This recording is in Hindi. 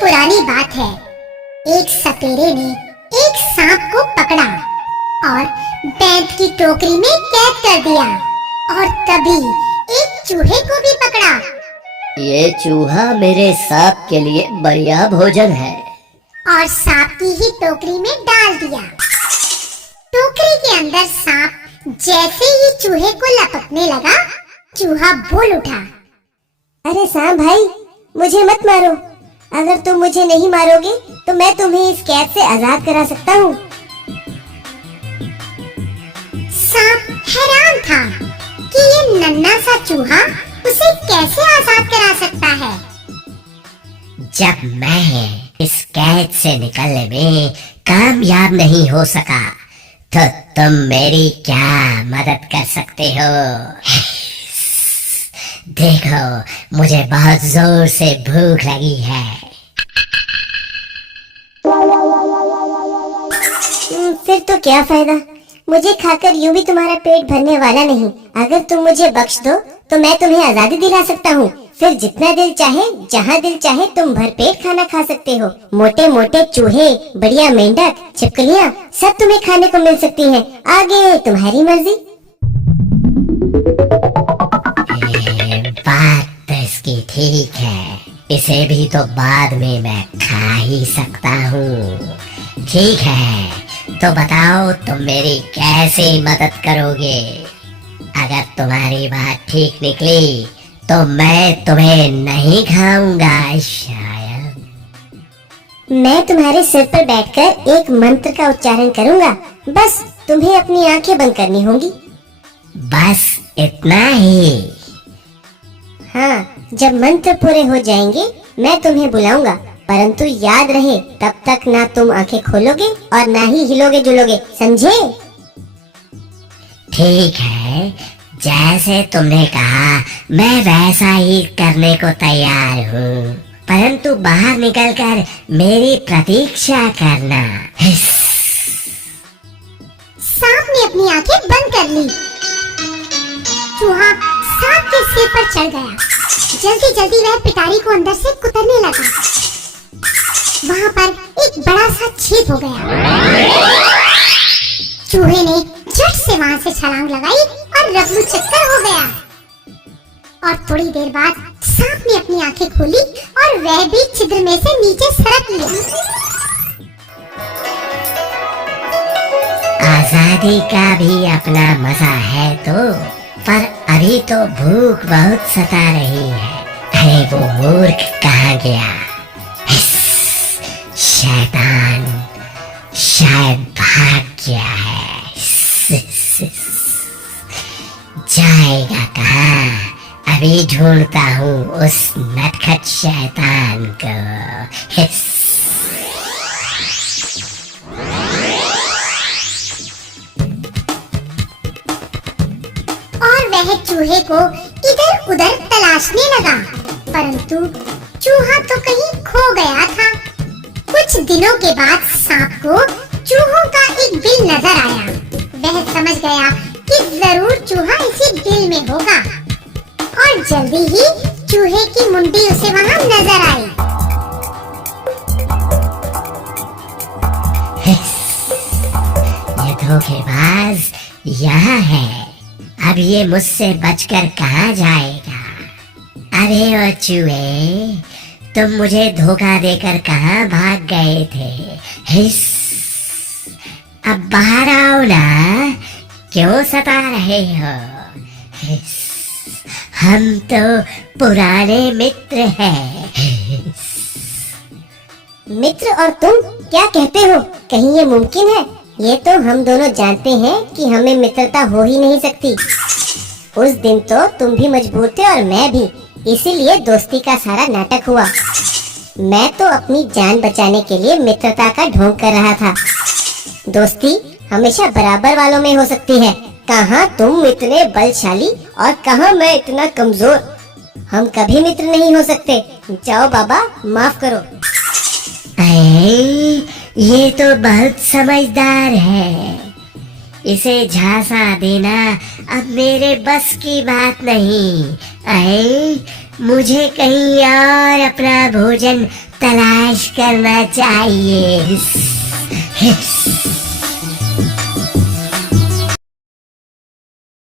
पुरानी बात है। एक सपेरे ने एक सांप को पकड़ा और बैंत की टोकरी में कैद कर दिया और तभी एक चूहे को भी पकड़ा। ये चूहा मेरे सांप के लिए बढ़िया भोजन है। और सांप की ही टोकरी में डाल दिया। टोकरी के अंदर सांप जैसे ही चूहे को लपकने लगा, चूहा बोल उठा, अरे सांप भाई, मुझे मत मारो। अगर तुम मुझे नहीं मारोगे तो मैं तुम्हें इस कैद से आजाद करा सकता हूँ। सांप हैरान था कि ये नन्हा सा चूहा उसे कैसे आजाद करा सकता है। जब मैं इस कैद से निकलने में कामयाब नहीं हो सका तो तुम मेरी क्या मदद कर सकते हो? देखो, मुझे बहुत जोर से भूख लगी है। फिर तो क्या फायदा, मुझे खाकर यूं भी तुम्हारा पेट भरने वाला नहीं। अगर तुम मुझे बख्श दो तो मैं तुम्हें आजादी दिला सकता हूँ। फिर जितना दिल चाहे, जहाँ दिल चाहे तुम भरपेट खाना खा सकते हो। मोटे मोटे चूहे, बढ़िया मेंढक, छिपकलियाँ सब तुम्हें खाने को मिल सकती हैं। आगे तुम्हारी मर्जी। बात तो इसकी ठीक है, इसे भी तो बाद में मैं खा ही सकता हूँ। ठीक है, तो बताओ तुम मेरी कैसे मदद करोगे? अगर तुम्हारी बात ठीक निकली तो मैं तुम्हें नहीं खाऊंगा शायद। मैं तुम्हारे सिर पर बैठकर एक मंत्र का उच्चारण करूंगा। बस तुम्हें अपनी आंखें बंद करनी होंगी। बस इतना ही? हाँ, जब मंत्र पूरे हो जाएंगे मैं तुम्हें बुलाऊंगा, परंतु याद रहे तब तक ना तुम आंखें खोलोगे और ना ही हिलोगे जुलोगे, समझे? ठीक है, जैसे तुमने कहा मैं वैसा ही करने को तैयार हूँ, परंतु बाहर निकलकर मेरी प्रतीक्षा करना। सांप ने अपनी आंखें बंद कर ली। चूहा सांप के सिर पर चढ़ गया। जल्दी जल्दी वह पिटारी को अंदर से कुतरने लगा। वहाँ पर एक बड़ा सा छेद हो गया। चूहे ने झट से वहाँ से छलांग लगाई और रफ्फू चक्कर हो गया। और थोड़ी देर बाद सांप ने अपनी आंखें खोली और वह भी छिद्र में से नीचे सरक लिया। आजादी का भी अपना मजा है तो, पर अभी तो भूख बहुत सता रही है। अरे वो मूर्ख कहाँ गया? शैतान शायद भाग गया है। जाएगा कहाँ? अभी ढूंढता हूँ उस नटखट शैतान को। और वह चूहे को इधर उधर तलाशने लगा, परंतु चूहा तो कहीं खो गया था। कुछ दिनों के बाद सांप को चूहों का एक बिल नजर आया। वह समझ गया कि जरूर चूहा इसी बिल में होगा और जल्दी ही चूहे की मुंडी उसे वहाँ नजर आई। ये धोखेबाज यहाँ है। अब ये मुझसे बचकर कहाँ जाएगा? अरे ओ चूहे, तुम मुझे धोखा देकर कहाँ भाग गए थे? हिस, अब बाहर आओ ना, क्यों सता रहे हो? हिस, हम तो पुराने मित्र हैं। हिस। मित्र और तुम क्या कहते हो? कहीं ये मुमकिन है? ये तो हम दोनों जानते हैं कि हमें मित्रता हो ही नहीं सकती। उस दिन तो तुम भी मजबूर थे और मैं भी, इसीलिए दोस्ती का सारा नाटक हुआ। मैं तो अपनी जान बचाने के लिए मित्रता का ढोंग कर रहा था। दोस्ती हमेशा बराबर वालों में हो सकती है। कहाँ तुम इतने बलशाली और कहाँ मैं इतना कमजोर। हम कभी मित्र नहीं हो सकते। जाओ बाबा, माफ करो। ये तो बहुत समझदार है। इसे झांसा देना अब मेरे बस की बात नहीं। मुझे कहीं और अपना भोजन तलाश करना चाहिए। हिस, हिस।